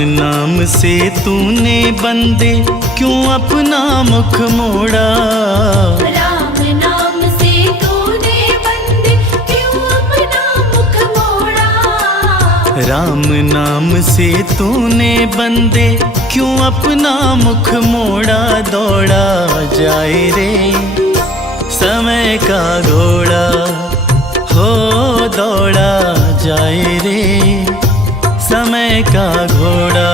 नाम से तूने बंदे क्यों अपना मुख मोड़ा। राम नाम से तूने बंदे क्यों अपना मुख मोड़ा। राम नाम से तूने बंदे क्यों अपना मुख मोड़ा। दौड़ा जाए रे समय का घोड़ा, हो दौड़ा जाए रे समय का घोड़ा।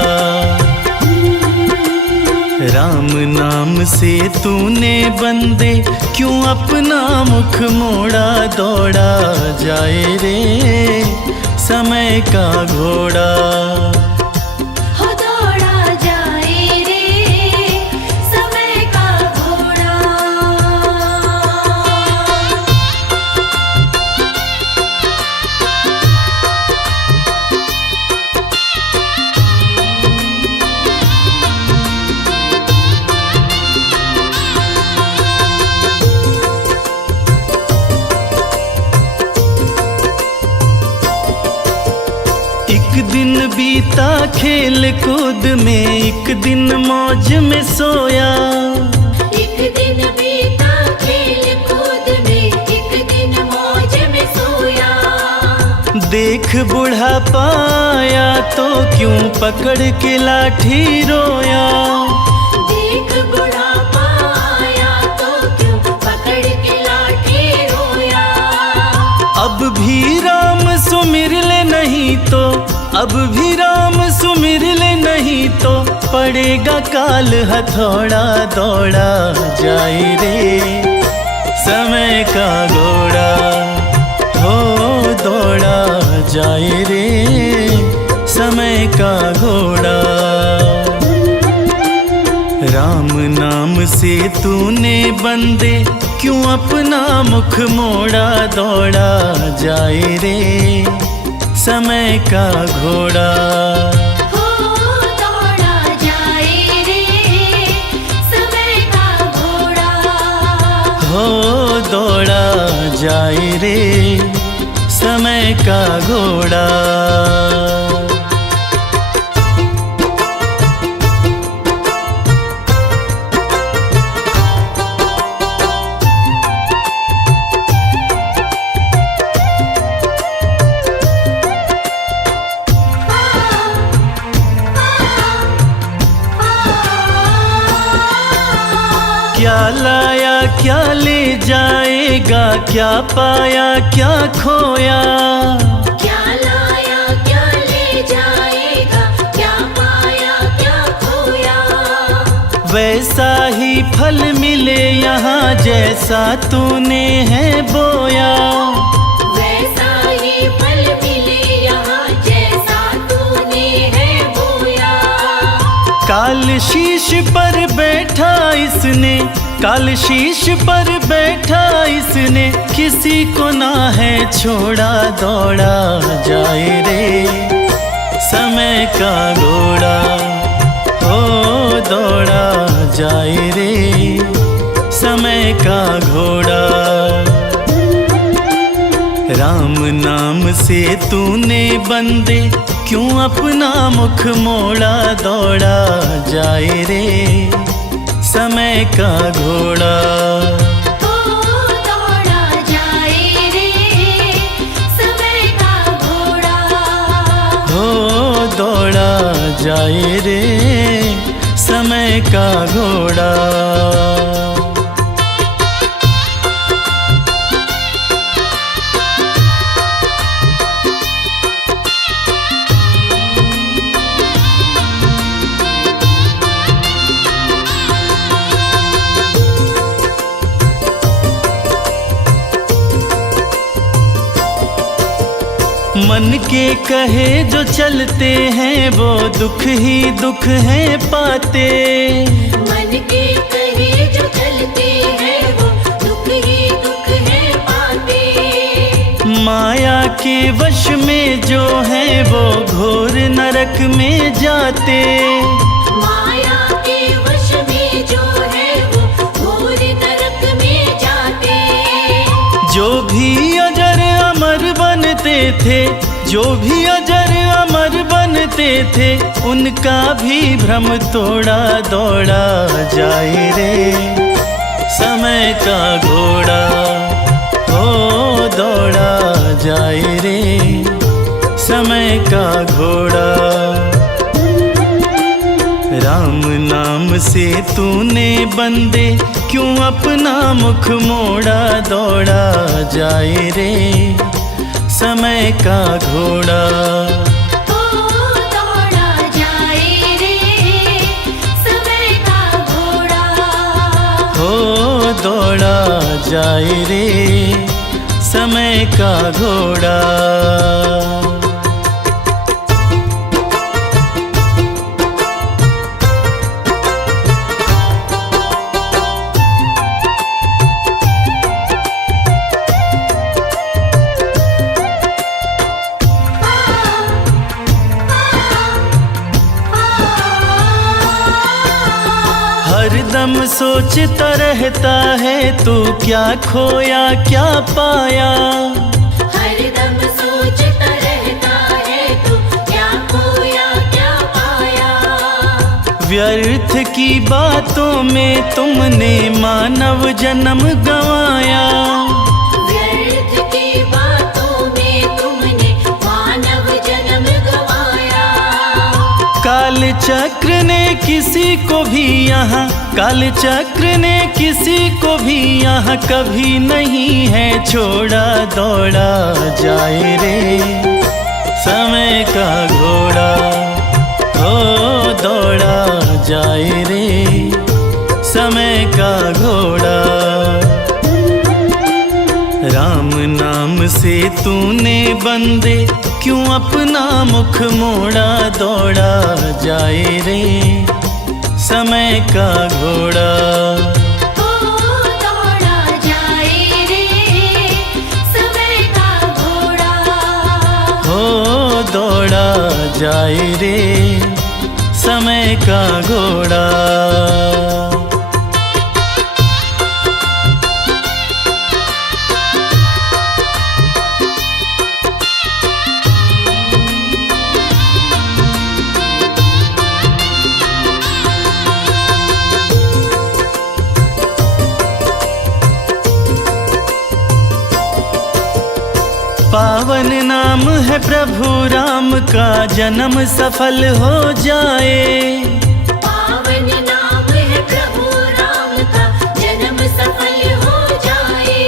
राम नाम से तूने बंदे क्यों अपना मुख मोड़ा। दौड़ा जाए रे समय का घोड़ा। हो दौड़ा जाए रे समय का घोड़ा। एक दिन बीता खेल कूद में, एक दिन मौज में सोया। एक दिन बीता खेल कूद में, एक दिन मौज में सोया। देख बूढ़ा पाया तो क्यों पकड़ के लाठी रोया। देख बुढ़ा पाया तो क्यों पकड़ के लाठी रोया। अब भी राम सुमिर ले नहीं तो, अब भी राम सुमिर ले नहीं तो पड़ेगा काल हथौड़ा। दौड़ा जाए रे समय का घोड़ा, हो दौड़ा जाए रे समय का घोड़ा। राम नाम से तूने बंदे क्यों अपना मुख मोड़ा। दौड़ा जाए रे समय का घोड़ा। हो दौड़ा जाए रे समय का घोड़ा। हो दौड़ा जाए रे समय का घोड़ा। क्या लाया क्या ले जाएगा, क्या पाया क्या खोया। क्या लाया क्या ले जाएगा, क्या पाया क्या खोया। वैसा ही फल मिले यहाँ जैसा तूने है बोया। वैसा ही फल मिले यहाँ जैसा तूने है बोया। काल शीश पर बैठा इसने, काल शीश पर बैठा इसने किसी को ना है छोड़ा। दौड़ा जाए रे समय का घोड़ा, हो दौड़ा जाए रे समय का घोड़ा। राम नाम से तूने बंदे क्यों अपना मुख मोड़ा। दौड़ा जाए रे समय का घोड़ा। हो दौड़ा जाए रे समय का घोड़ा। हो दौड़ा जाए रे समय का घोड़ा। मन के कहे जो चलते हैं वो दुख ही दुख है पाते। मन के कहे जो चलते हैं वो दुख ही दुख है पाते। माया के वश में जो है वो घोर नरक में जाते। माया के वश में जो है वो घोर नरक में जाते। जो भी अजर अमर बनते थे, जो भी अजर अमर बनते थे उनका भी भ्रम तोड़ा, दौड़ा जाए रे समय का घोड़ा, हो दौड़ा जाए रे समय का घोड़ा। राम नाम से तूने बंदे क्यों अपना मुख मोड़ा, दौड़ा जाए रे समय का घोड़ा। ओ दौड़ा जाए रे समय का घोड़ा, हो दौड़ा जाए रे समय का घोड़ा। हरदम सोचता रहता है तू क्या खोया क्या पाया, हरदम सोचता रहता है तू क्या खोया क्या पाया। व्यर्थ की बातों में तुमने मानव जन्म गंवाया, व्यर्थ की बातों में तुमने मानव जन्म गंवाया। काल चक्र ने किसी को भी यहाँ, काल चक्र ने किसी को भी यहाँ कभी नहीं है छोड़ा, दौड़ा जाए रे समय का घोड़ा, हो दौड़ा जाए रे समय का घोड़ा। राम नाम से तूने बंदे क्यों अपना मुख मोड़ा, दौड़ा जाए रे समय का घोड़ा। ओ दौड़ा जाए रे समय का घोड़ा, हो दौड़ा जाए रे समय का घोड़ा। पावन नाम है प्रभु राम का जन्म सफल हो जाए, पावन नाम है प्रभु राम का जन्म सफल हो जाए।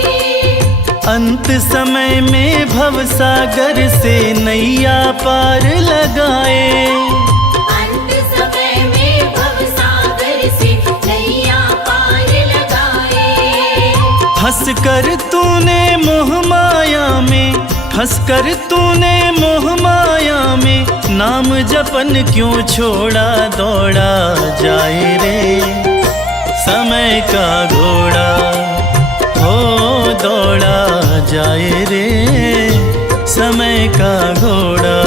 अंत समय में भव सागर से नैया पार लगाए, अंत समय में भव सागर से नैया पार लगाए। फंस कर तूने मोह माया में, फंस कर तूने मोह माया में नाम जपन क्यों छोड़ा, दौड़ा जाए रे समय का घोड़ा, हो दौड़ा जाए रे समय का घोड़ा।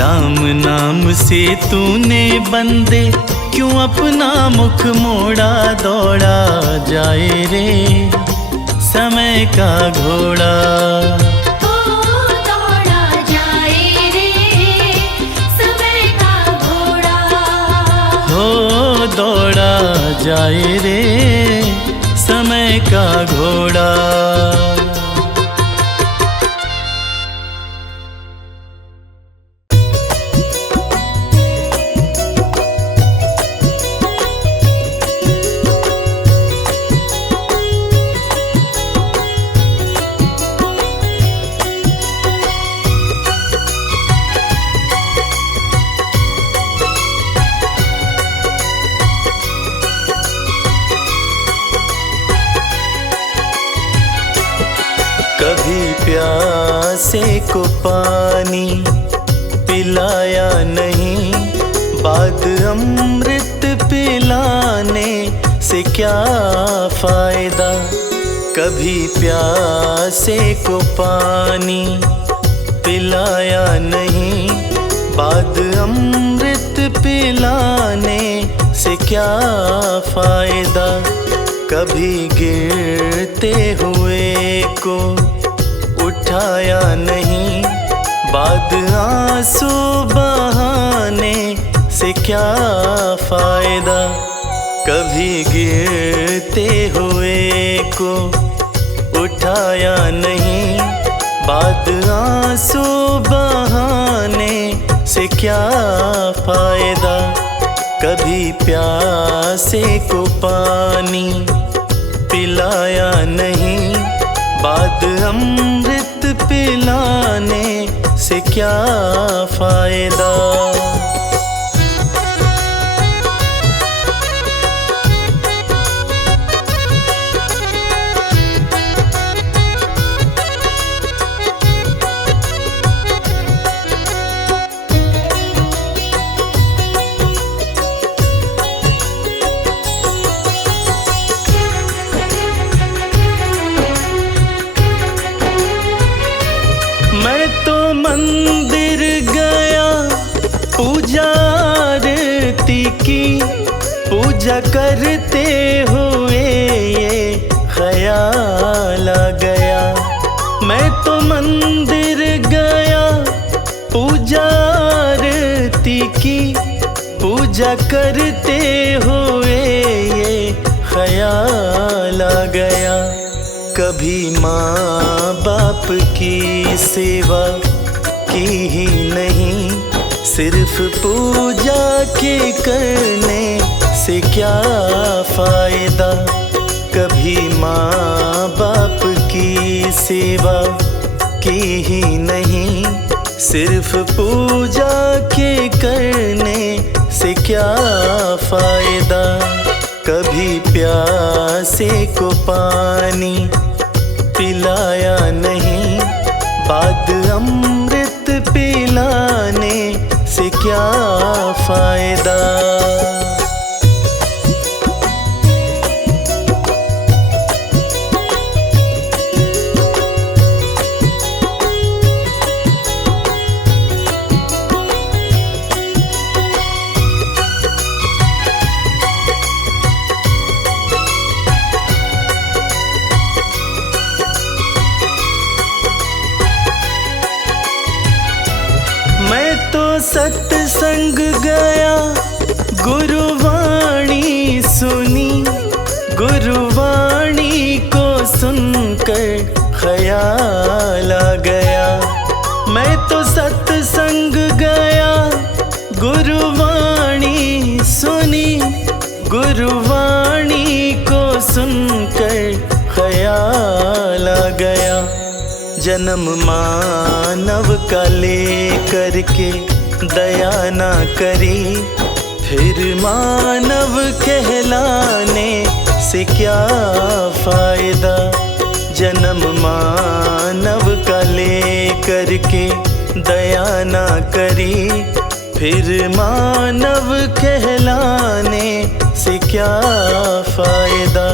राम नाम से तूने बंदे क्यों अपना मुख मोड़ा, दौड़ा जाए रे समय का घोड़ा। ओ दौड़ा जाए रे समय का घोड़ा, हो दौड़ा जाए रे समय का घोड़ा। कभी प्यासे को पानी पिलाया नहीं, बाद अमृत पिलाने से क्या फायदा। कभी प्यासे को पानी पिलाया नहीं, बाद अमृत पिलाने से क्या फायदा। कभी गिरते हुए को उठा उठाया नहीं, बाद आंसू बहाने से क्या फायदा। कभी गिरते हुए को उठाया नहीं, बाद आंसू बहाने से क्या फायदा। कभी प्यासे को पानी पिलाया नहीं, बाद अमृत पिलाने से क्या फायदा। मैं तो मंदिर गया पूजा आरती की, पूजा करते हुए ये ख्याल आ गया। मैं तो मंदिर गया पूजा आरती की, पूजा करते हुए ये ख्याल आ गया। कभी माँ बाप की सेवा की ही नहीं, सिर्फ पूजा के करने से क्या फायदा। कभी माँ बाप की सेवा की ही नहीं, सिर्फ पूजा के करने से क्या फायदा। कभी प्यासे को पानी पिलाया नहीं, बाद अमृत पिलाने से क्या फायदा। मैं तो सत्संग गया गुरुवाणी सुनी, गुरुवाणी को सुनकर ख्याल आ गया। मैं तो सत्संग गया गुरुवाणी सुनी, गुरुवाणी को सुनकर ख्याल आ गया। जन्म मानव का लेकर के दया ना करी, फिर मानव कहलाने से क्या फायदा। जन्म मानव का लेकर के दया ना करी, फिर मानव कहलाने से क्या फायदा।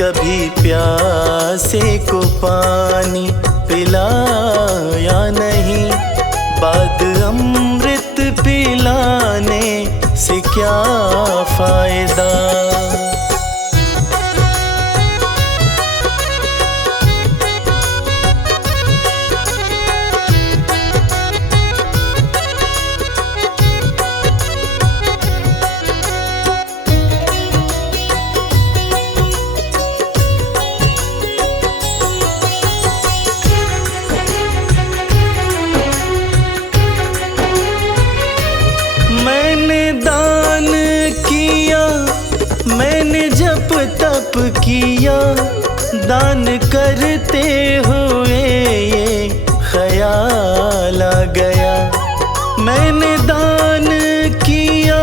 कभी प्यासे को पानी पिलाया नहीं, बाद अमृत पिलाने से क्या फायदा। मैंने दान किया, मैंने जप तप किया, दान करते हुए ये ख्याल आ गया। मैंने दान किया,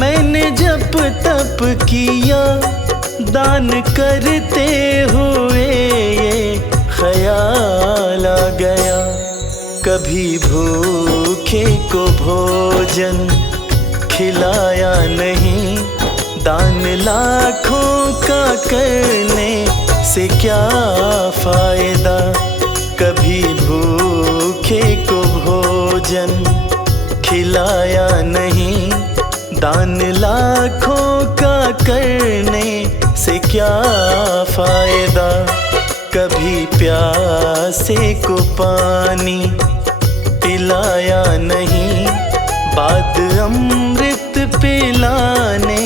मैंने जप तप किया, दान करते हुए ये ख्याल आ गया। कभी भूखे को भोजन खिलाया नहीं, दान लाखों का करने से क्या फायदा। कभी भूखे को भोजन खिलाया नहीं, दान लाखों का करने से क्या फायदा। कभी प्यासे को पानी पिलाया नहीं, बाद अमृत पिलाने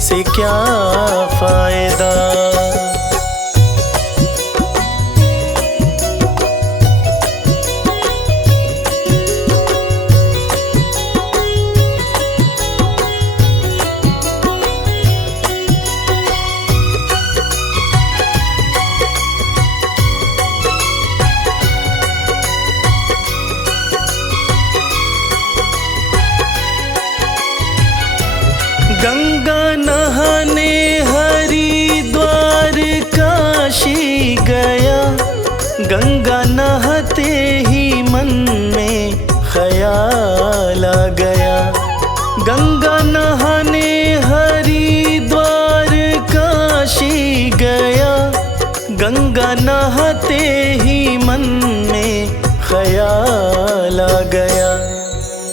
से क्या फायदा। गंगा नहाने हरिद्वार काशी गया, गंगा नहाते ही मन में ख्याल आ गया। गंगा नहाने हरिद्वार काशी गया, गंगा नहाते ही मन में ख्याल आ गया।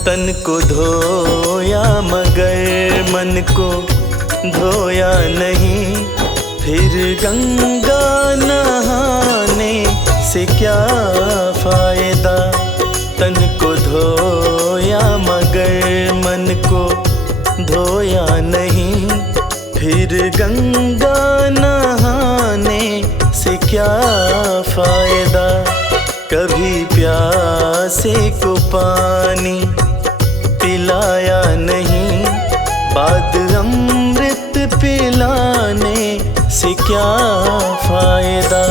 तन को धोया मगर मन को धोया नहीं, फिर गंगा नहाने से क्या फायदा। तन को धोया मगर मन को धोया नहीं, फिर गंगा नहाने से क्या फायदा। कभी प्यासे को पानी पिलाया नहीं, बाद अमृत पिलाने से क्या फायदा।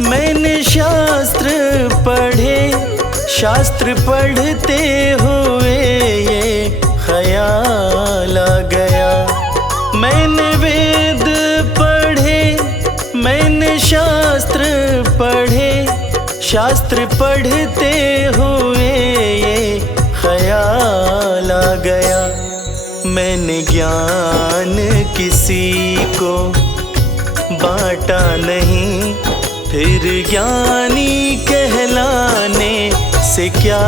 मैंने शास्त्र पढ़े, शास्त्र पढ़ते हुए ये ख्याल आ गया। मैंने वेद पढ़े, मैंने शास्त्र पढ़े, शास्त्र पढ़ते हुए ये ख्याल आ गया। मैंने ज्ञान किसी को बांटा नहीं, फिर ज्ञानी कहलाने से क्या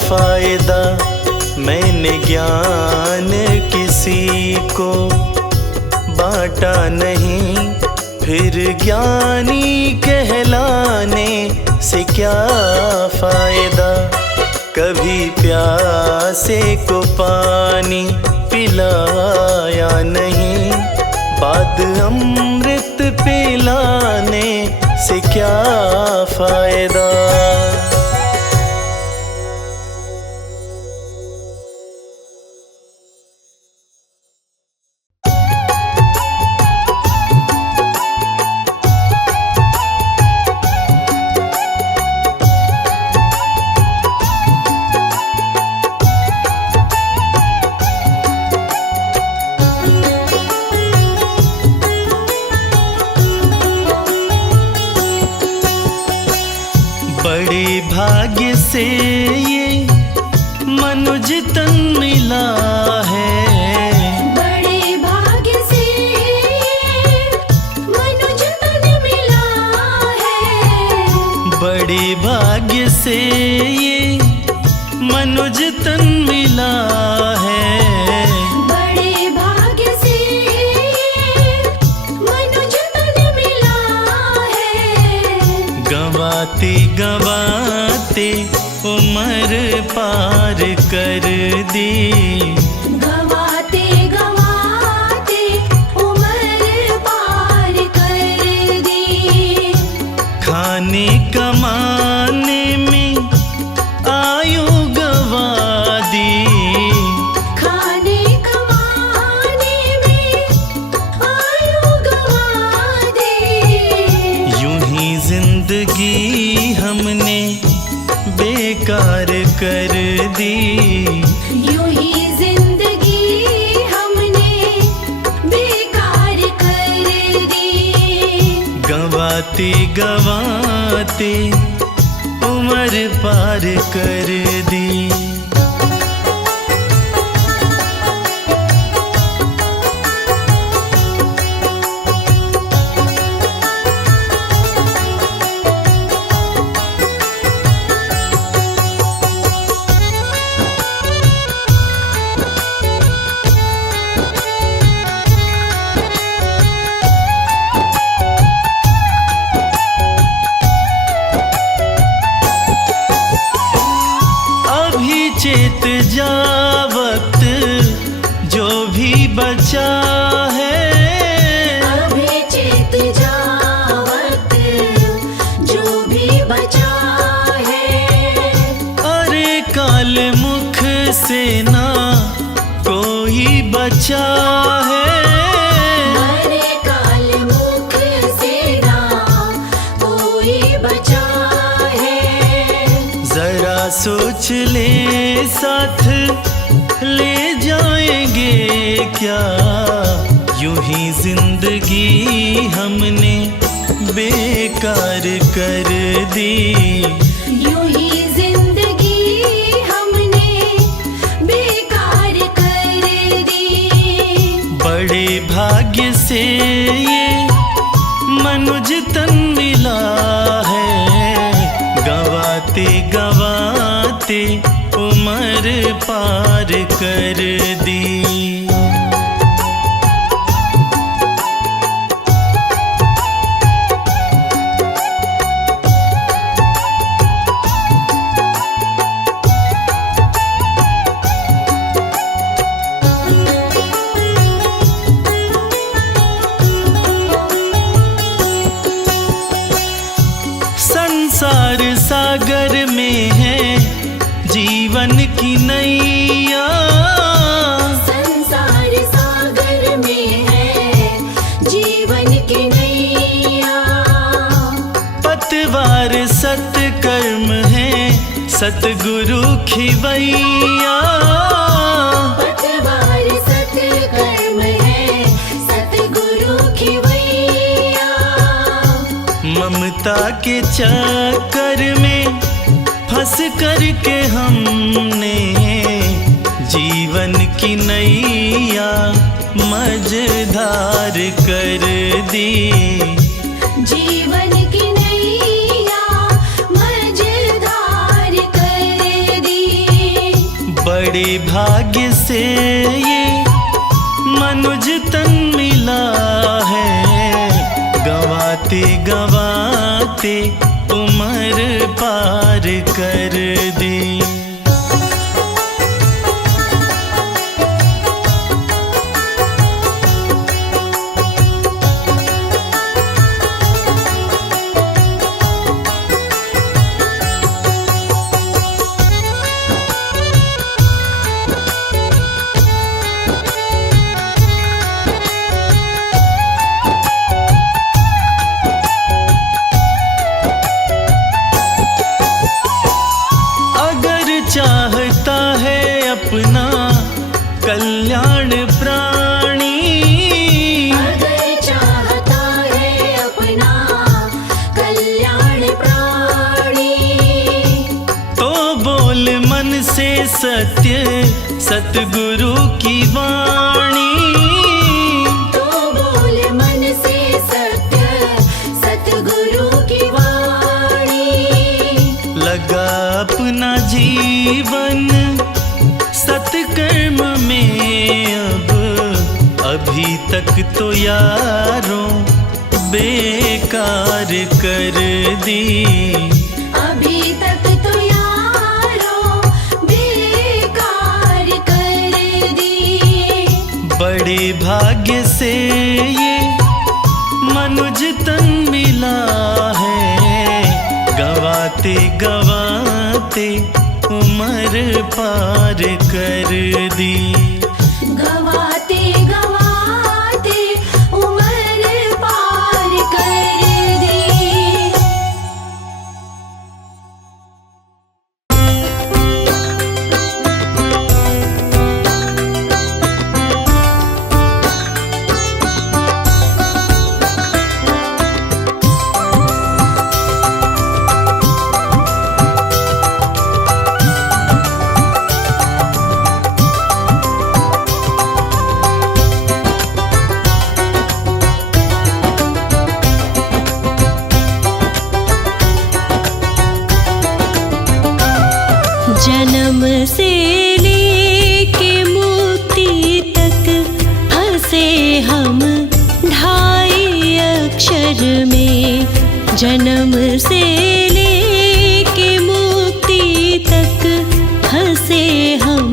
फायदा। मैंने ज्ञान किसी को बांटा नहीं, फिर ज्ञानी कहलाने से क्या फायदा। कभी प्यासे को पानी पिलाया नहीं, बाद अमृत पिलाने से क्या फायदा। बड़े भाग्य से ये मनुज तन मिला है, बड़े भाग्य से मनुज तन मिला है। बड़े भाग्य से ये मनुज तन मिला है। बड़े भाग्य से मनुज तन मिला है। गंवाते गंवाते उम्र पार कर दी, गंवाते गंवाते उम्र पार कर दी। खाने कमाने में आयु गवा दी, खाने कमाने में आयु गवा दी। यूं ही जिंदगी हमने बेकार कर दी, यूं ही जिंदगी हमने बेकार कर दी। गंवाते गवाते गवाते उम्र पार कर दी। चेत जा वक्त जो भी बचा है, अभी चेत जा वक्त जो भी बचा है। अरे काल मुख से ना कोई बचा है, अरे काल मुख से ना कोई बचा है। जरा सोच ले साथ ले जाएंगे क्या, यूं ही जिंदगी हमने बेकार कर दी। यूं ही जिंदगी हमने बेकार कर दी। बड़े भाग्य से ये मनुज तन मिला है, गवाते गवाते उम्र पार कर दी। संसार सागर में है जीवन की नैया, संसार सागर में है जीवन की नैया। पतवार सत्कर्म है सतगुरु खिवैया, पतवार सत्कर्म है सतगुरु खिवैया। ममता के चक्कर में फंस करके हमने जीवन की नैया मझधार कर दी। जीवन की नैया मझधार कर दी। बड़े भाग्य से ये मनुज तन मिला है, गवाते गवाते उम्र पार कर दी। चाहता है अपना कल्याण प्राणी, अगर चाहता है अपना कल्याण प्राणी, तो बोल मन से सत्य सतगुरु की वाणी। तो बोल मन से सत्य सतगुरु की वाणी। लगा अपना जीवन सत्कर्म में अब, अभी तक तो यारों बेकार कर दी। अभी तक तो यारों बेकार कर दी। बड़े भाग्य से ये मनुज तन मिला है, गवाते गवाते उम्र पार कर दी। गवाते गवाते उम्र पार कर दी। जन्म से लेके मुक्ति तक फंसे हम ढाई अक्षर में। जन्म से लेके मुक्ति तक फंसे हम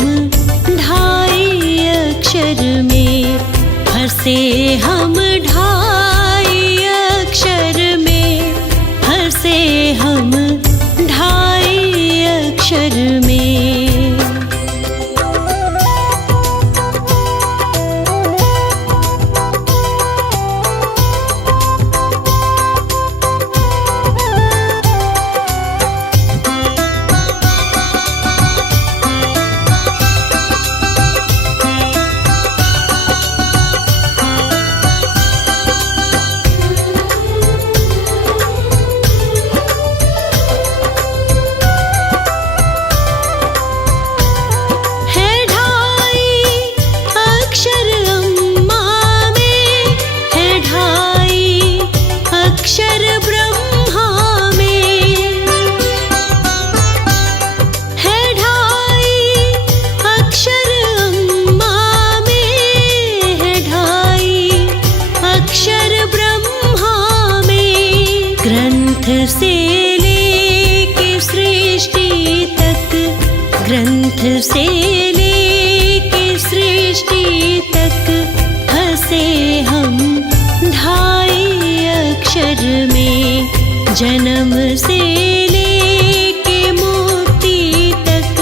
ढाई अक्षर में। फंसे हम ढाई अक्षर में। फंसे हम ढाई अक्षर में। ग्रंथ से लेके सृष्टि तक, ग्रंथ से लेके सृष्टि तक फंसे हम ढाई अक्षर में। जन्म से लेके मुक्ति तक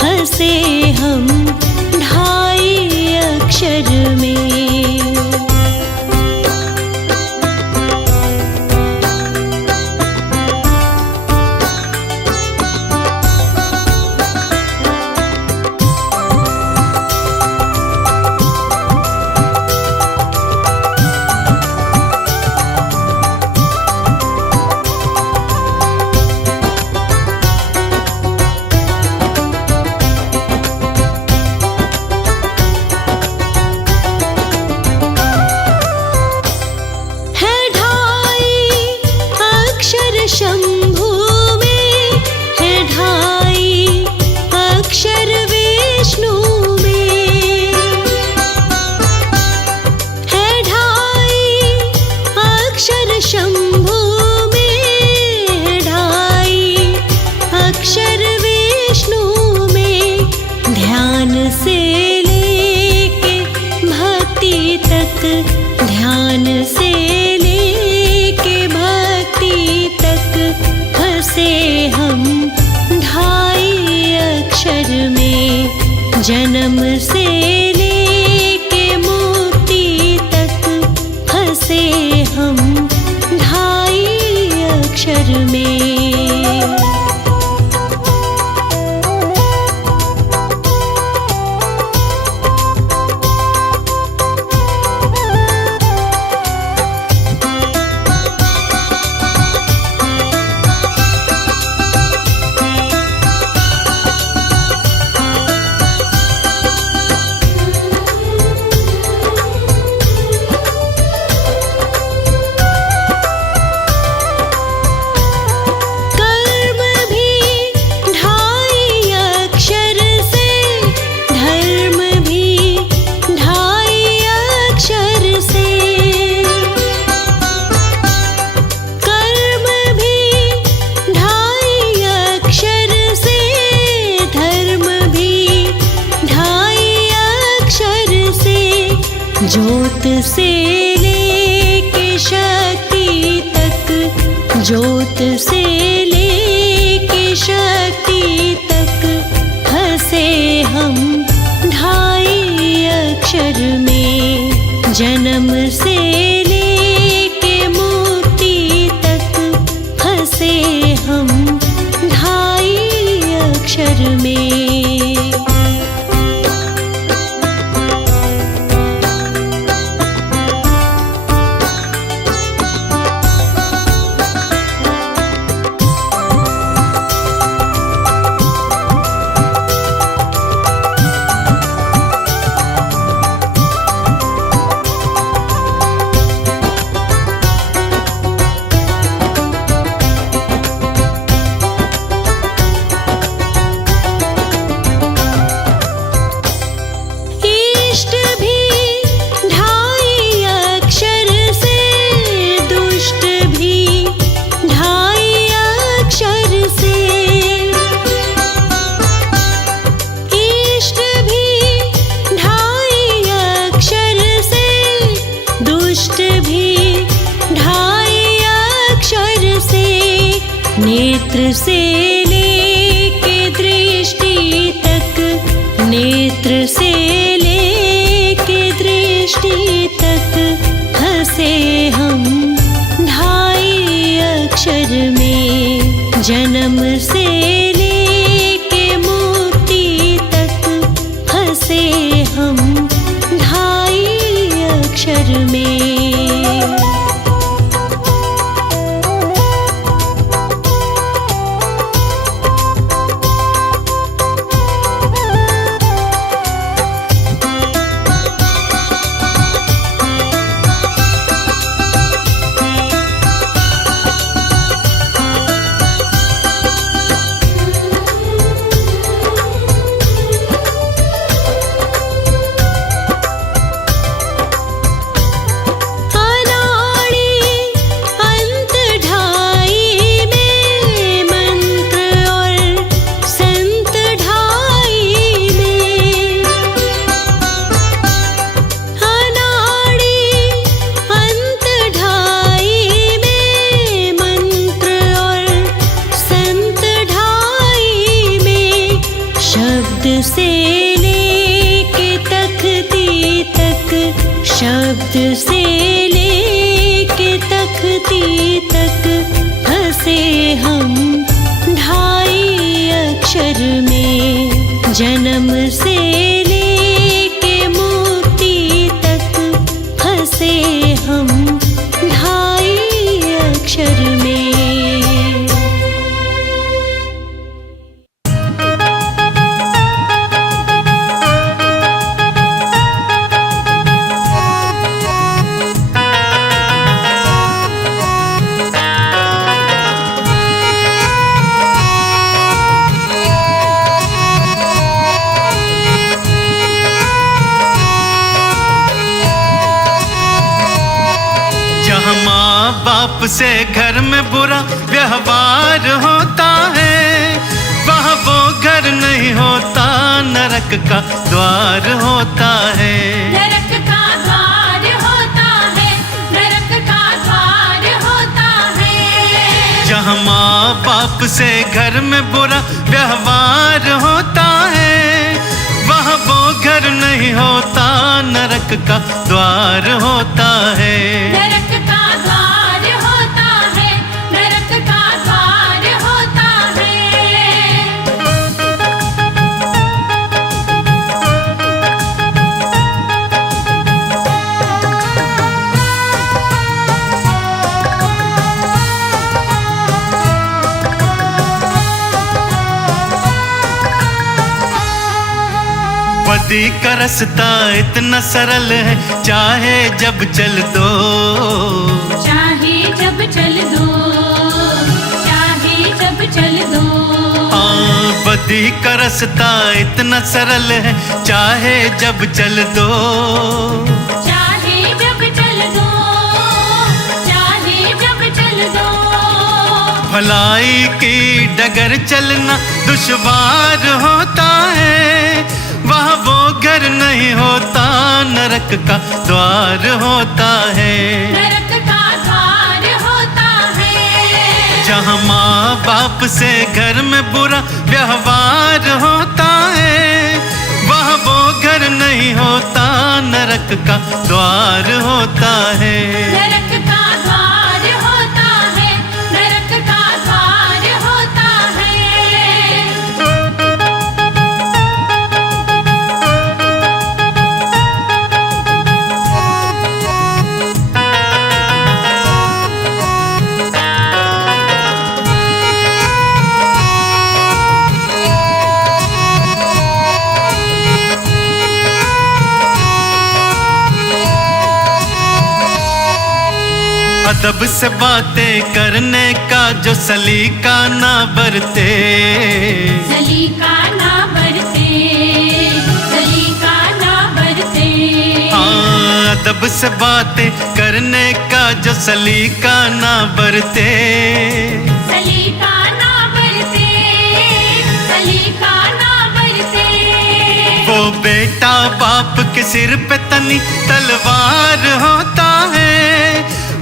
फंसे हम ढाई अक्षर में। शंभू में है ढाई अक्षर, विष्णु में है ढाई अक्षर। शंभू में है ढाई अक्षर, विष्णु में। ध्यान से लेके भक्ति तक, ध्यान से लेके भक्ति तक फंसे हम ढाई अक्षर में। जन्म से लेके मुक्ति तक फंसे हम ढाई अक्षर में। ज्योत से लेके शक्ति तक, ज्योत से लेके शक्ति तक फंसे हम ढाई अक्षर में। जन्म से लेके मुक्ति तक फंसे हम ढाई अक्षर में। नेत्र से लेके दृष्टि तक, नेत्र से लेके दृष्टि तक हंसे हम ढाई अक्षर में। जन्म से लेके मुक्ति तक हंसे हम ढाई अक्षर में। से लेके तख्ती तक, शब्द से लेके तख्ती तक हंसे हम ढाई अक्षर में। जन्म से लेके मुक्ति तक हंसे हम ढाई अक्षर में। बाप से घर में बुरा व्यवहार होता है, वहाँ वो घर नहीं होता, नरक का द्वार होता है। नरक का द्वार होता है, नरक का द्वार होता है। जहाँ माँ बाप से घर में बुरा व्यवहार होता है, वहाँ वो घर नहीं होता, नरक का द्वार होता है। नरक का द्वार होता है, नरक का द्वार होता है। बदी का रास्ता इतना सरल है, चाहे जब चल दो, चाहे जब चल दो, चाहे जब चल दो। बदी का रास्ता इतना सरल है, चाहे जब चल दो, चाहे जब चल दो, चाहे जब चल दो। भलाई की डगर चलना दुश्वार होता है, वहाँ वो घर नहीं होता, नरक का द्वार होता है। नरक का द्वार होता है। जहाँ माँ बाप से घर में बुरा व्यवहार होता है, वहाँ वो घर नहीं होता, नरक का द्वार होता है। नरक का द्वार होता है, नरक का द्वार होता है। अदब से बातें करने का जो सलीका ना बरते, सलीका ना बरते, सलीका ना बरते। अदब से बातें करने का जो सलीका ना बरते, सलीका ना बरते, सलीका ना बरते। वो बेटा बाप के सिर पे तनी तलवार होता है,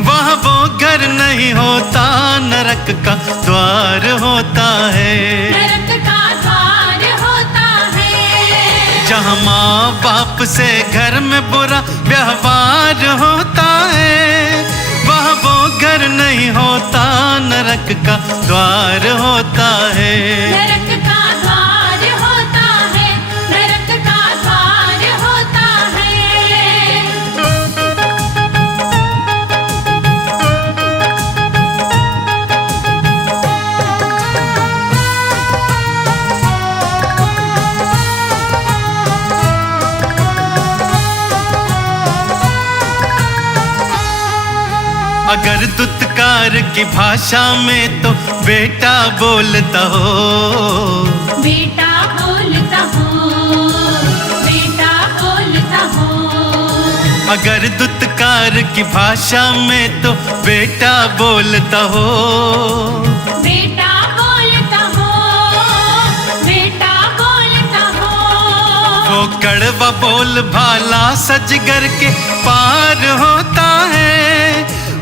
वहाँ वो घर नहीं होता, नरक का द्वार होता है। नरक का द्वार होता है। जहाँ माँ बाप से घर में बुरा व्यवहार होता है, वहाँ वो घर नहीं होता, नरक का द्वार होता है। नरक का द्वार होता है, नरक का द्वार होता है। अगर दुत्कार की भाषा में तो बेटा बोलता हो, बेटा बोलता हो, बेटा बोलता हो। अगर दुत्कार की भाषा में तो बेटा बोलता हो, बेटा बोलता हो, बेटा बोलता हो। वो कड़वा बोल भाला सजगर के पार होता है,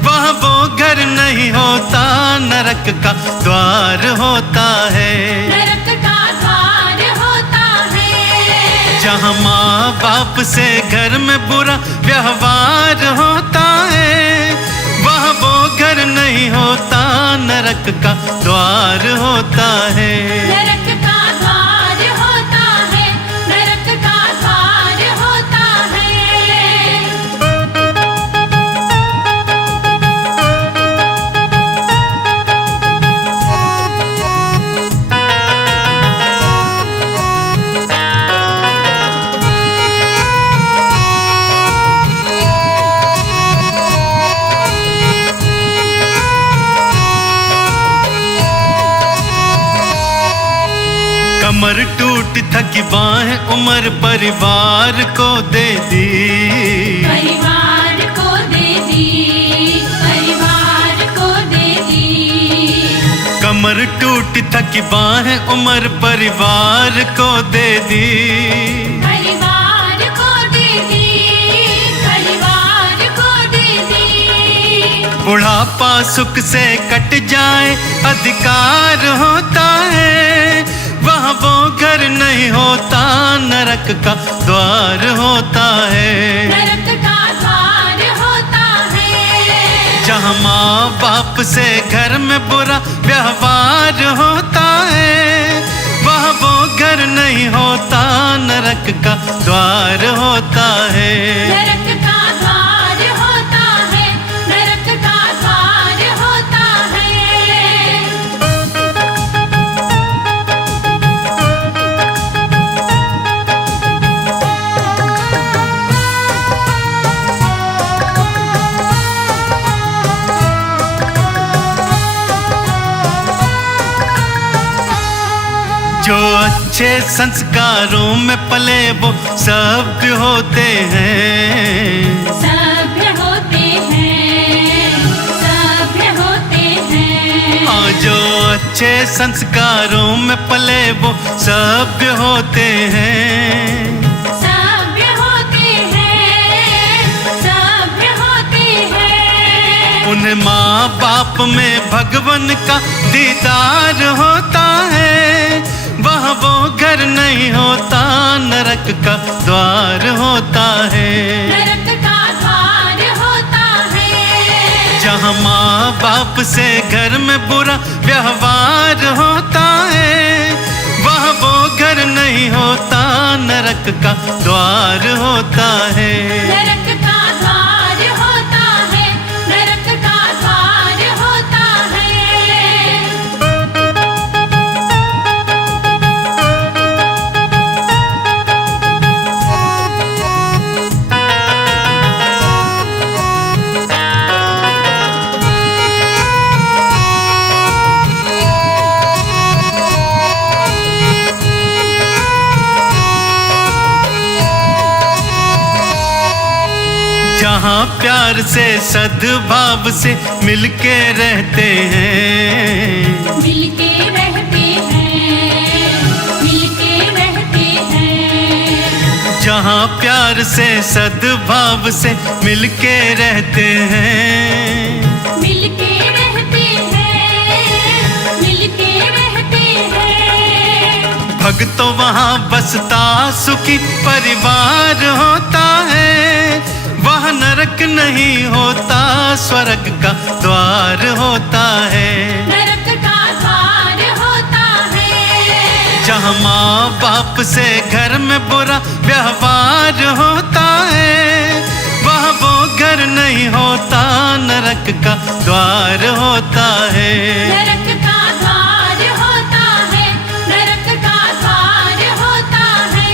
वहाँ वो घर नहीं होता, नरक का द्वार होता है। नरक का द्वार होता है। जहाँ माँ बाप से घर में बुरा व्यवहार होता है, वहाँ वो घर नहीं होता, नरक का द्वार होता है। नरक का द्वार होता है, नरक का द्वार होता है। कमर टूट थकी बाहें उम्र परिवार को दे दी, परिवार को दे दी, परिवार को दे दी। कमर टूट थकी बाहें उम्र परिवार को दे दी, परिवार को दे दी, परिवार को दे दी। बुढ़ापा सुख से कट जाए अधिकार होता है, वहाँ वो घर नहीं होता, नरक का द्वार होता है। नरक का द्वार होता है। जहाँ माँ बाप से घर में बुरा व्यवहार होता है, वहाँ वो घर नहीं होता, नरक का द्वार होता है। नरक का द्वार होता है, नरक का द्वार होता है। जो अच्छे संस्कारों में पले वो सभ्य होते हैं, सभ्य होते हैं, सभ्य होते हैं। हाँ, जो अच्छे संस्कारों में पले वो सभ्य होते हैं, सभ्य होते हैं, सभ्य होते हैं। उन्हें माँ बाप में भगवन का दीदार होता है, वहाँ वो घर नहीं होता, नरक का द्वार होता है। नरक का द्वार होता है। जहाँ माँ बाप से घर में बुरा व्यवहार होता है, वहाँ वो घर नहीं होता, नरक का द्वार होता है। नरक का द्वार होता है, नरक का द्वार होता है। जहाँ प्यार से सद्भाव से मिलके रहते हैं, मिलके रहते हैं, मिलके रहते हैं। जहाँ प्यार से सद्भाव से मिलके रहते हैं, मिलके रहते हैं, मिलके रहते हैं। भक्तों वहाँ बसता सुखी परिवार होता है, वहाँ नरक नहीं होता, स्वर्ग का द्वार होता है, नरक का द्वार होता है। जहाँ माँ बाप से घर में बुरा व्यवहार होता है, वहाँ वो घर नहीं होता, नरक का द्वार होता है, नरक का द्वार होता है, नरक का द्वार होता है।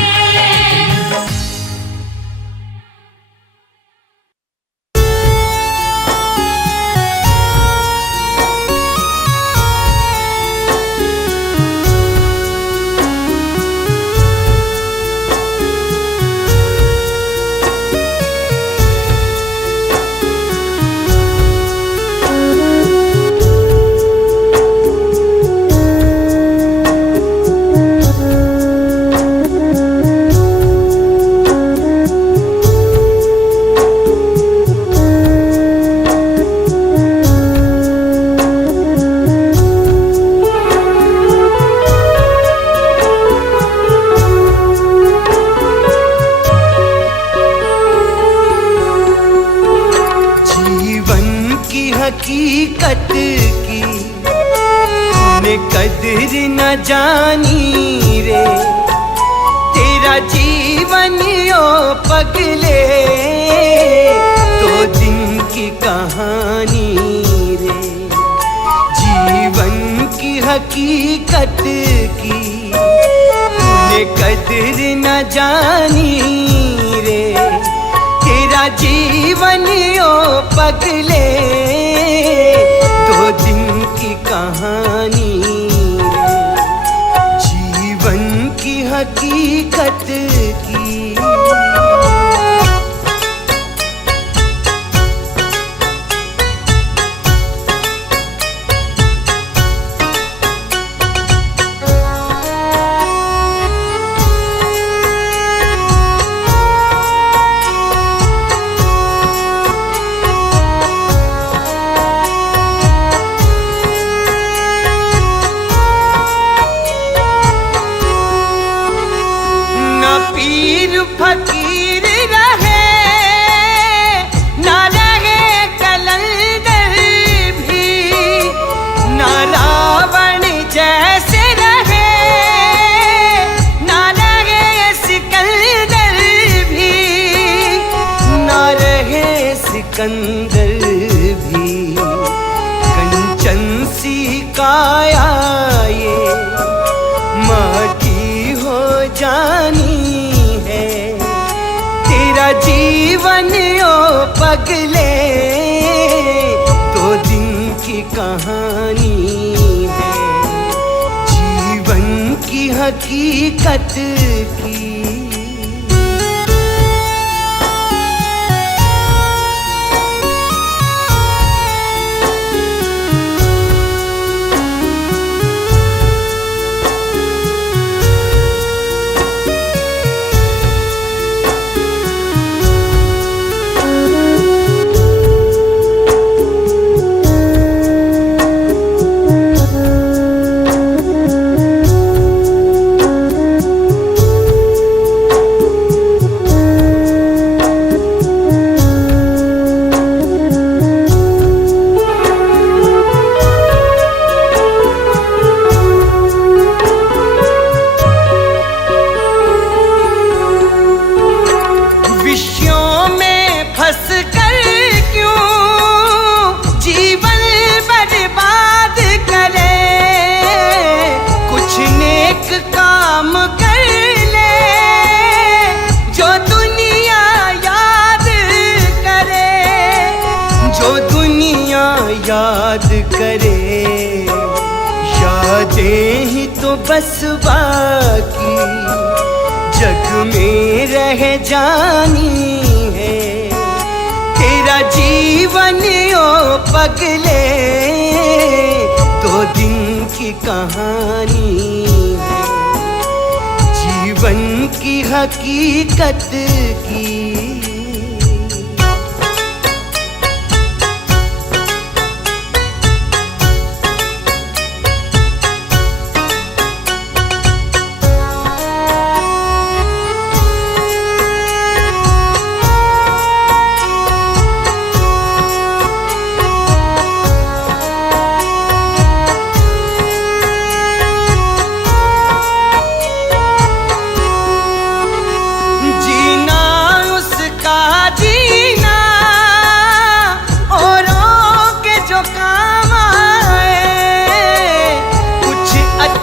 हकीकत की तूने कदर न जानी रे, तेरा जीवन ओ पगले तो दिन की कहानी रे। जीवन की हकीकत की तूने कदर न जानी रे, तेरा जीवन ओ पगले दो दिन की कहानी रे। जीवन की हकीकत की फकीर रहे ना रहे कलंदर भी, ना रावण जैसे रहे ना रहे सिकंदर भी, ना रहे सिकंदर भी। कंचन सी काया ये माटी हो जानी, तेरा जीवन ओ पगले दो दिन की कहानी है। जीवन की हकीकत की काम कर ले जो दुनिया याद करे, जो दुनिया याद करे। यादें ही तो बस बाकी जग में रह जानी है, तेरा जीवन ओ पगले दो दिन की कहानी है। जीवन की हकीकत की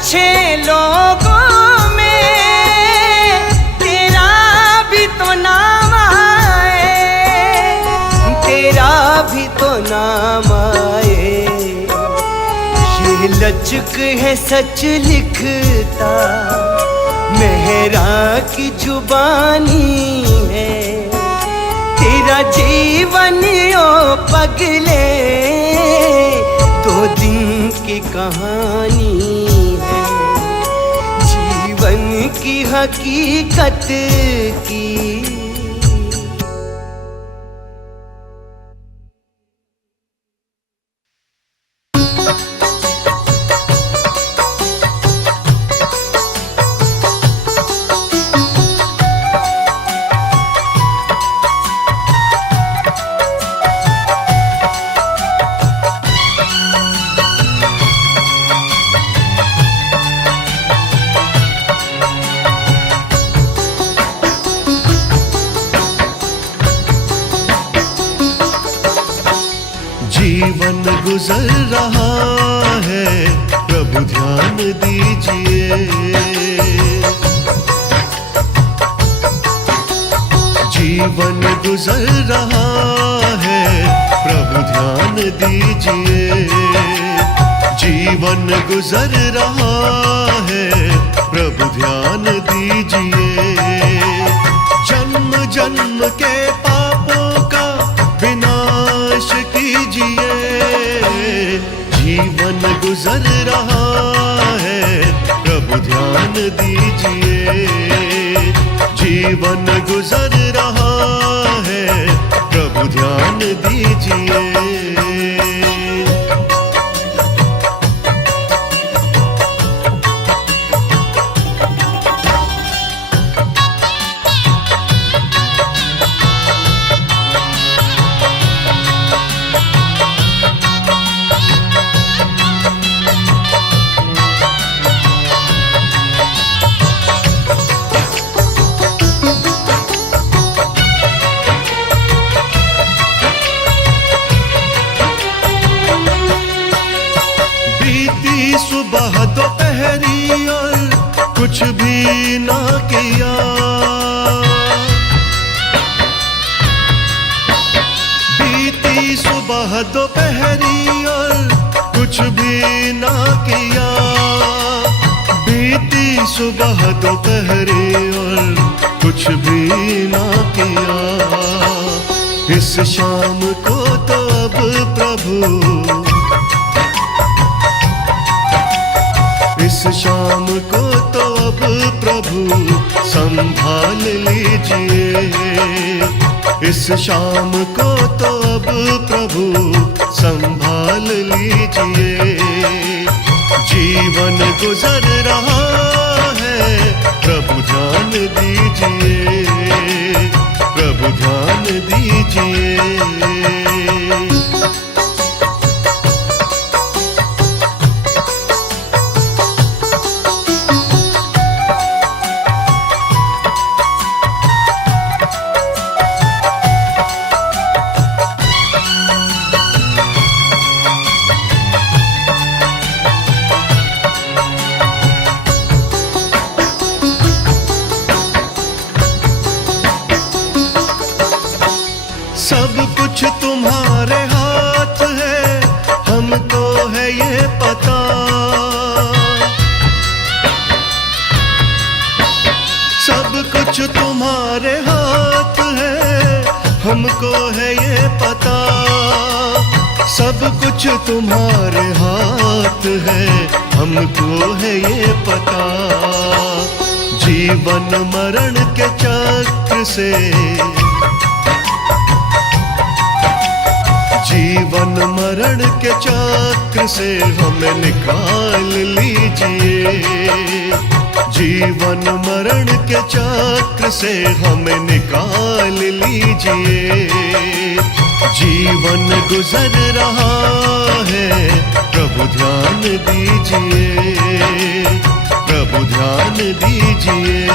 अच्छे लोगों में तेरा भी तो नाम आए, तेरा भी तो नाम आए। ये लचक है सच लिखता मेहरा की जुबानी है, तेरा जीवन ओ पगले दो दिन की कहानी है, जीवन की हकीकत की। जीवन गुजर रहा है, प्रभु ध्यान दीजिए। जीवन गुजर रहा है, प्रभु ध्यान दीजिए। जीवन गुजर रहा है, प्रभु ध्यान दीजिए। जन्म जन्म के पापों का विनाश कीजिए। जीवन गुजर रहा है, प्रभु ध्यान दीजिए। जीवन गुजर रहा है, प्रभु ध्यान दीजिए। सुबह दोपहरी और कुछ भी ना किया। बीती सुबह दोपहरी और कुछ भी ना किया। बीती सुबह दोपहरी और कुछ भी ना किया। इस शाम को तो अब प्रभु, इस शाम को तो अब प्रभु संभाल लीजिए। इस शाम को तो अब प्रभु संभाल लीजिए। जीवन गुजर रहा है, प्रभु ध्यान दीजिए। प्रभु ध्यान दीजिए। सब कुछ तुम्हारे हाथ है, हमको है ये पता। सब कुछ तुम्हारे हाथ है, हमको है ये पता। सब कुछ तुम्हारे हाथ है, हमको है ये पता। जीवन मरण के चक्र से, जीवन मरण के चक्र से हमें निकाल लीजिए। जीवन मरण के चक्र से हमें निकाल लीजिए। जीवन गुजर रहा है, प्रभु ध्यान दीजिए। प्रभु ध्यान दीजिए।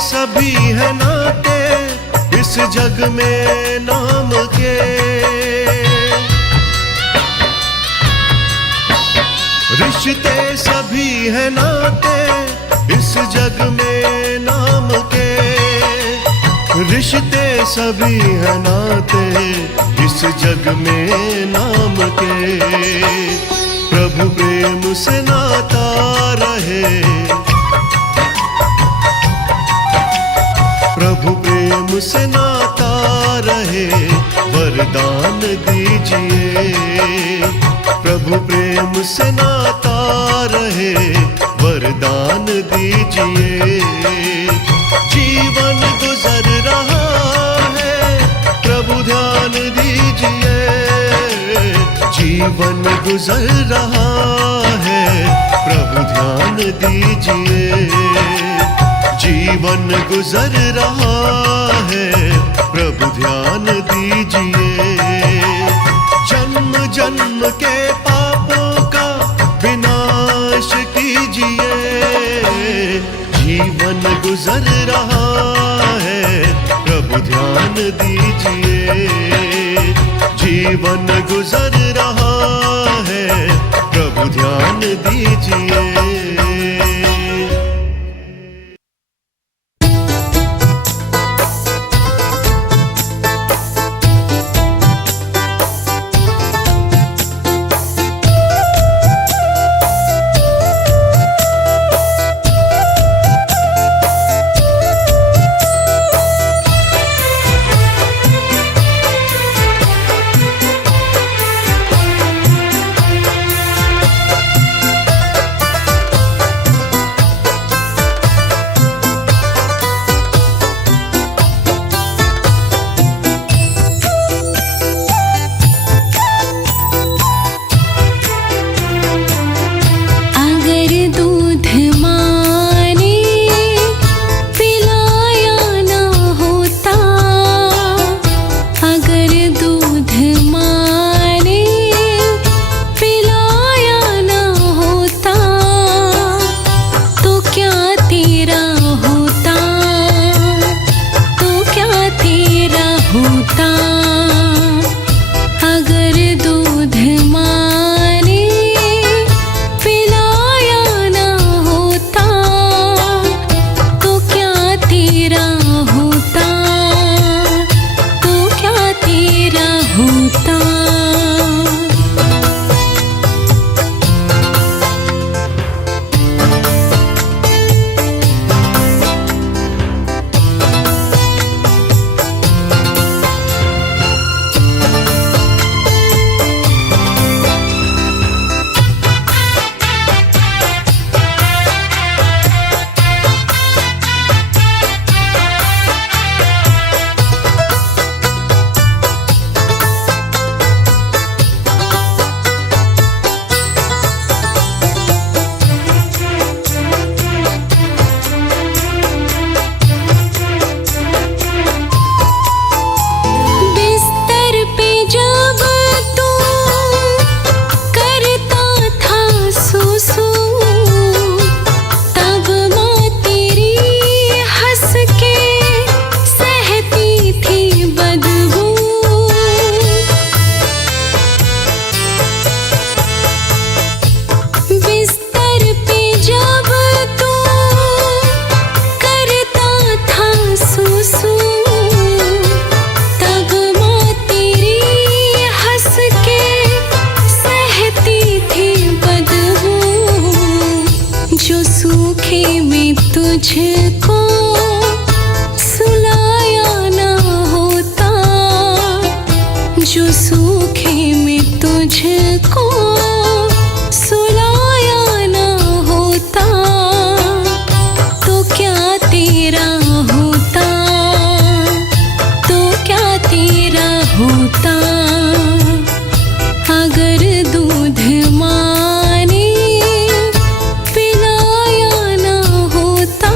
सभी है नाते इस जग में नाम के। रिश्ते सभी है नाते इस जग में नाम के। रिश्ते सभी है नाते इस जग में नाम के। प्रभु प्रेम से नाता रहे, प्रभु प्रेम से नाता रहे, वरदान दीजिए। प्रभु प्रेम से नाता रहे, वरदान दीजिए। जीवन गुजर रहा है, प्रभु ध्यान दीजिए। जीवन गुजर रहा है, प्रभु ध्यान दीजिए। जीवन गुजर रहा है, प्रभु ध्यान दीजिए। जन्म जन्म के पापों का विनाश कीजिए। जीवन गुजर रहा है, प्रभु ध्यान दीजिए। जीवन गुजर रहा है, प्रभु ध्यान दीजिए। तुझको सुलाया ना होता, जो सूखे में तुझको सुलाया ना होता, तो क्या तेरा होता, तो क्या तेरा होता। अगर दूध माने पिलाया ना होता,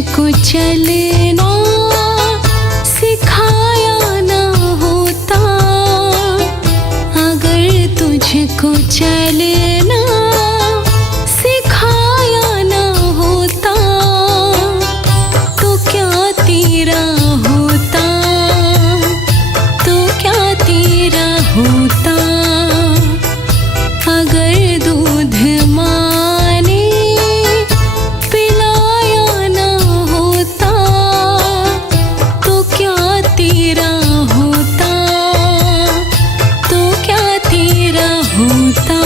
तुझको चलना सिखाया ना होता, अगर तुझको चलना सिखाया ना होता, तो क्या तेरा होता, तो क्या तेरा होता। अगर दूध माँ ने पिलाया ना होता, तो क्या तेरा होता, तो क्या तेरा होता।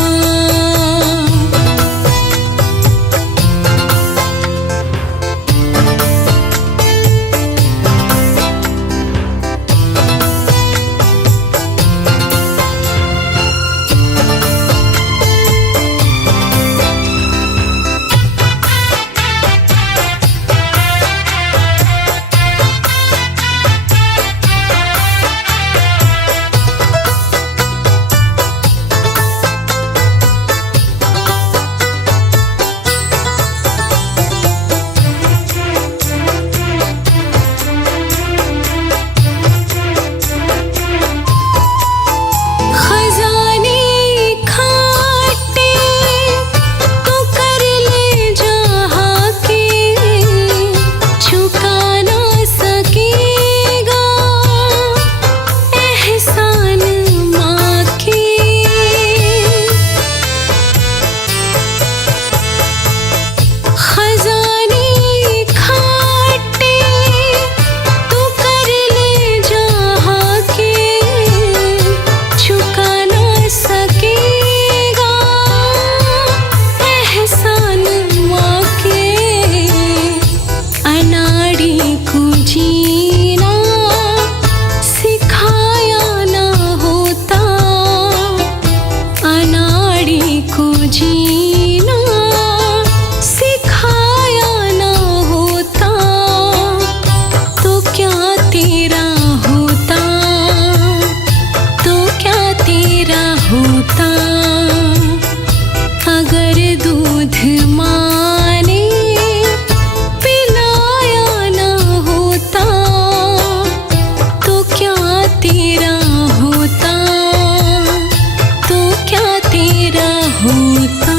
खजाने खाटे तो कर ले जहाँ के, चुका ना सकेगा एहसान माँ के। खजाने खाटे तो कर ले जहाँ के, चुका ना सकेगा एहसान माँ के। अनाड़ी को जीना सिखाया ना होता, अनाड़ी को जीना सिखाया ना होता, तो क्या तेरा होता, तो क्या तेरा होता। अगर दूध माँ ने पिलाया ना होता, तो क्या तेरा होता, तो क्या तेरा होता।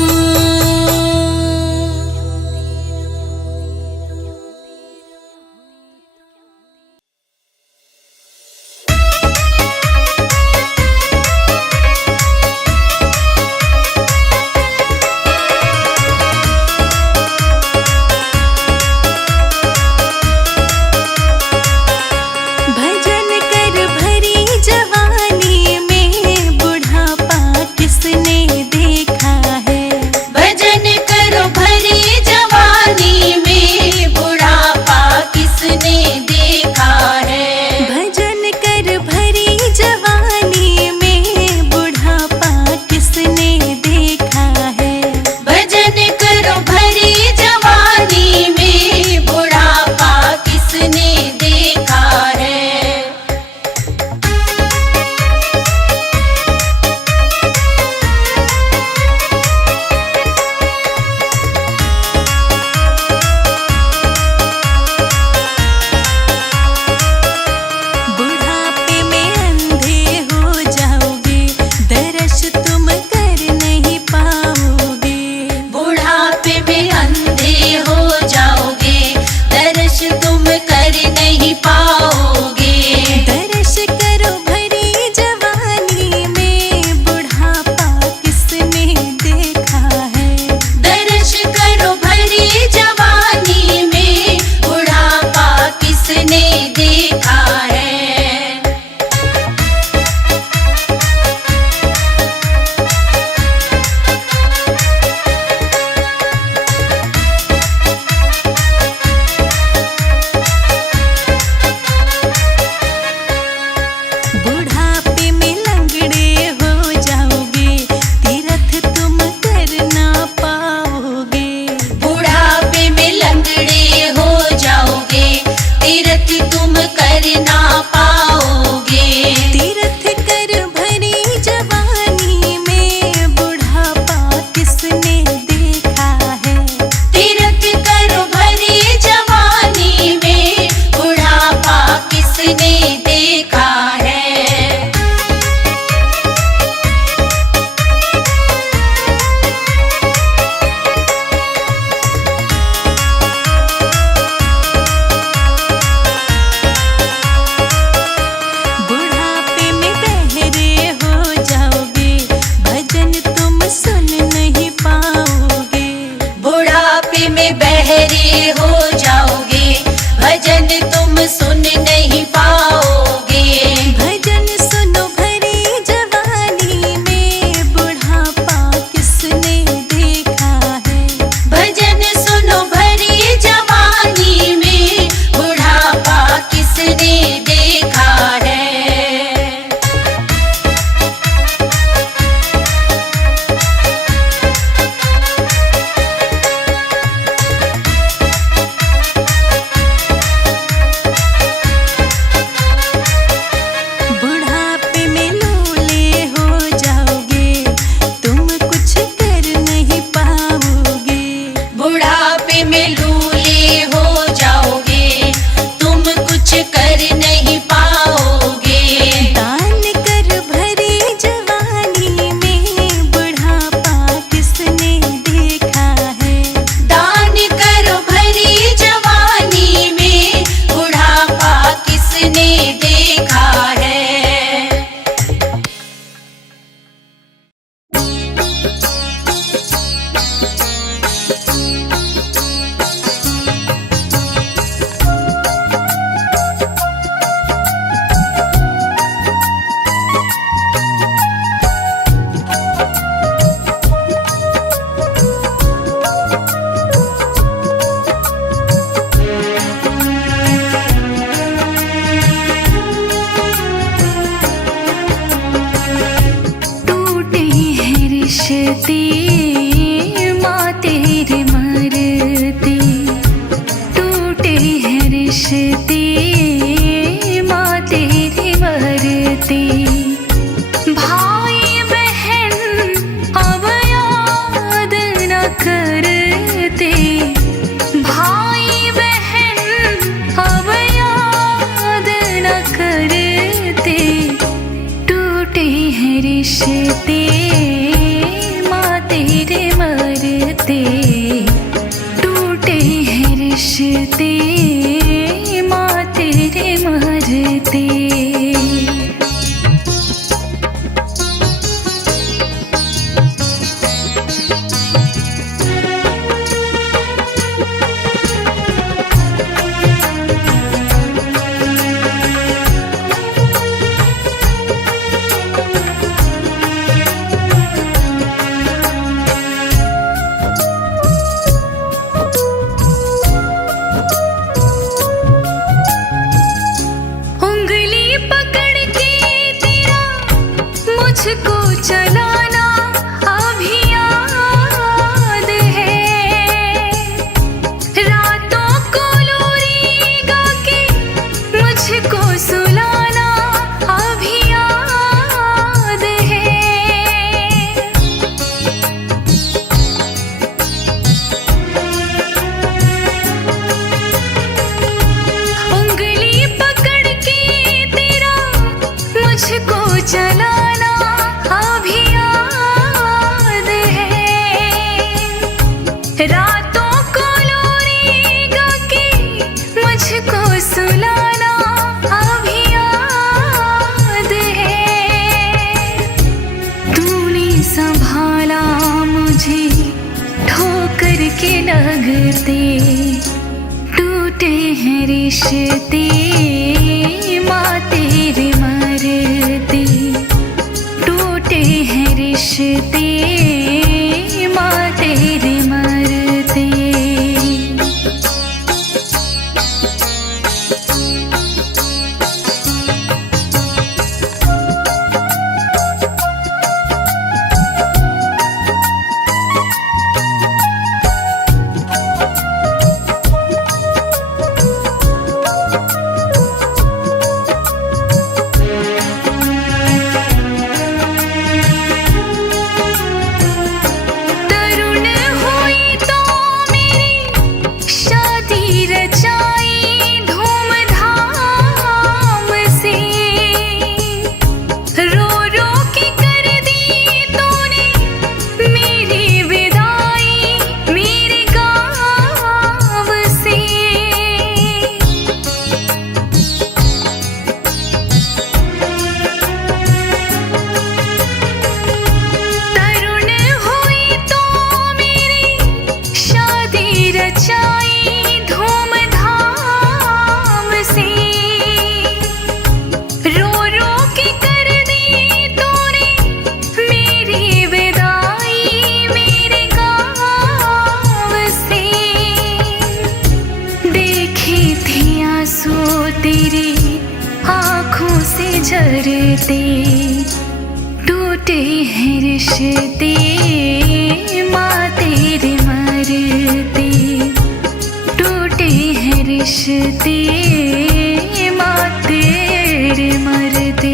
से हो जाओगे, भजन तुम सुन नहीं पाओगे। भजन सुनो भरी जवानी में, बुढ़ापा किसने देखा है। भजन सुनो भरी जवानी में, बुढ़ापा किसने देखा है। बुढ़ापे में लूले हो जाओगे, तुम कुछ कर नहीं पाओगे। बुढ़ापे में लूले हो जाओगे, तुम कुछ कर नहीं पाओगे। दान कर भरी जवानी में, बुढ़ापा किसने देखा है। दान करो भरी जवानी में, बुढ़ापा किसने देखा है। टूटे हैं रिश्ते माँ तेरे मरते, टूटे हैं रिश्ते माँ तेरे मरते। भाई बहन अब याद न करते, भाई बहन अब याद न करते। टूटे हैं रिश्ते माँ तेरे मरते, टूटे हैं रिश्ते माँ तेरे मरते। उंगली पकड़ के तेरा मुझको चलाना अभी याद है। रातों को लोरी गा के मुझको सुलाना अभी याद है। उंगली पकड़ के तेरा मुझको चलाना अभी याद है। रातों को लोरी गा के मुझको सुलाना अभी याद है। तूने संभाला मुझे ठोकर के लगते, टूटे हैं रिश्ते माँ तेरे मरते, टूटे हैं रिश्ते माँ तेरे मरते। झरते टूटे हैं रिश्ते माँ तेरे मरते टूटे हैं रिश्ते माँ तेरे मरते।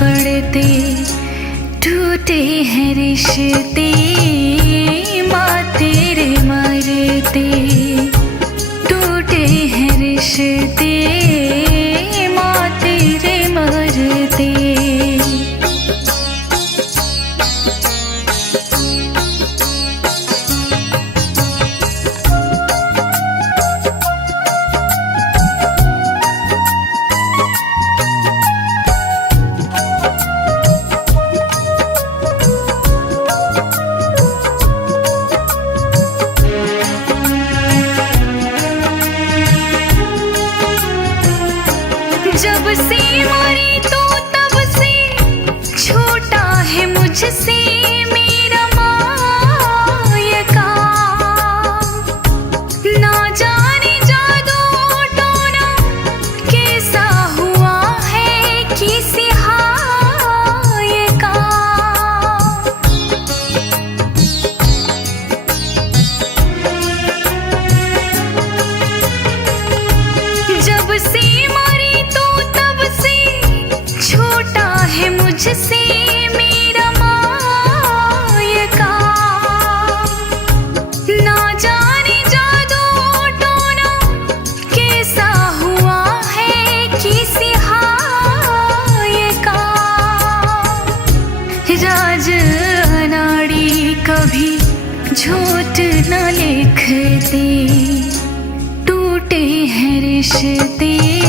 पड़ते टूटे हैं रिश्ते माँ तेरे मरते टूटे हैं रिश्ते माँ तेरे मरते। जब से मरी तो तब से छोटा है मुझसे मेरा मायका ना जाने जादू टोना कैसा हुआ है किसी हाय का। जब से मुझसे मेरा मायका ना जाने जादू टोना कैसा हुआ है किसी हाय का। राज अनाड़ी कभी झूठ न लिखते टूटे हैं रिश्ते